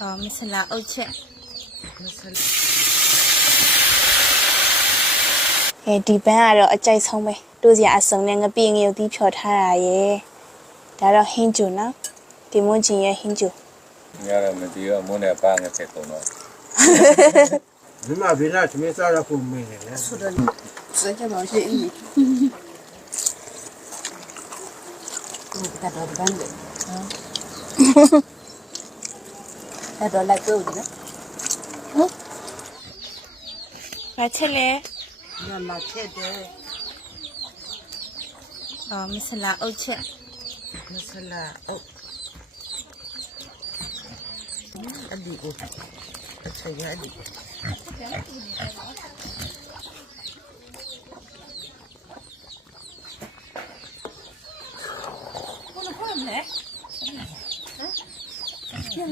မဆလာအုတ်ချက်ဒီပန်းကတော့အကြိုက်ဆုံးပဲတို့စရာအစုံနဲ့ငပိငရုတ်သီးဖြော်ထားတာရဲ့ဒါတော့ဟင်းကျူနော်ဒီမွန်းချင်ရဲ့ဟင်းကျူညရမဒီရောမွန်းနဲ့ပါငက်ချက်ကုန်တော့ဒီမှာဘေးလာသမီးစားရဖို့မင်းနေလေဆိုတော့စကြပါရှိအင်းကတော့ဘန်းလေတော့လိုက်တော့ဒီနော်ဘာချက်လဲညလာချက်တယ်မဆလာအုတ်ချက်မဆလာအုတ်အဒီကိုအချရအဒီ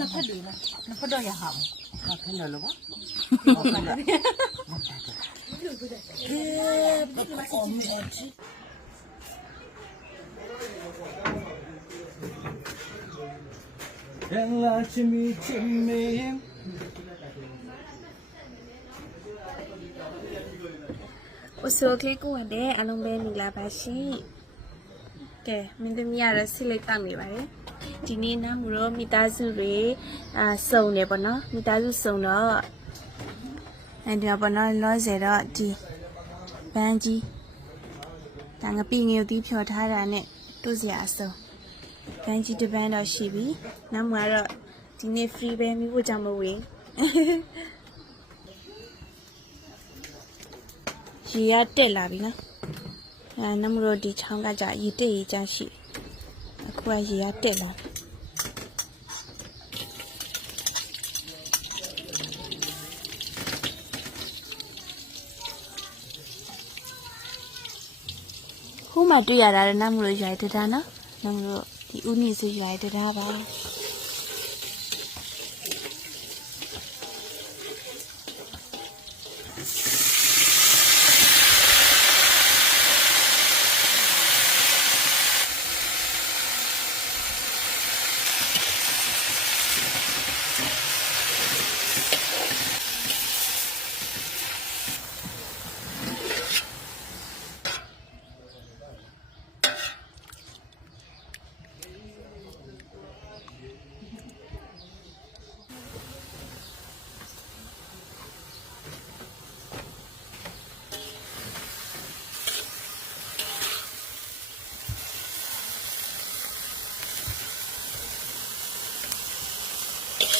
那快点了，那快点也好。那看到了吗？我看到。原来亲密亲密。我说可以过的，阿龙贝你来巴西。ကဲမင်းသမီးရတော့ဆီလိုက်တောက်နေပါတယ်ဒီနေ့နမလို့မိသားစုတွေစုံနေပေါ့နော်မိသားစုစုံတော့အဲဒီပေါ့နော်လောဆယ်တော့ဒီဘန်းကြီးဒါငပိငရုတ်သီးဖြော်ထားတာနဲ့တို့စရာအစုံဘန်းကြီးတစ်ပန်းတော့ရှိပြီနမကတော့ဒီနေ့ free ပဲမိဖို့ကြောင့်မဝေးရေရတက်လာပြီနော်နမလို့ဒီချောင်းကကြရေတက်ရေချရှိအခုကရေရတက်လာခုမှတွေ့ရတာနမလို့ရွာတတာနော်နမလို့ဒီဦးနေစုရွာတတာပါ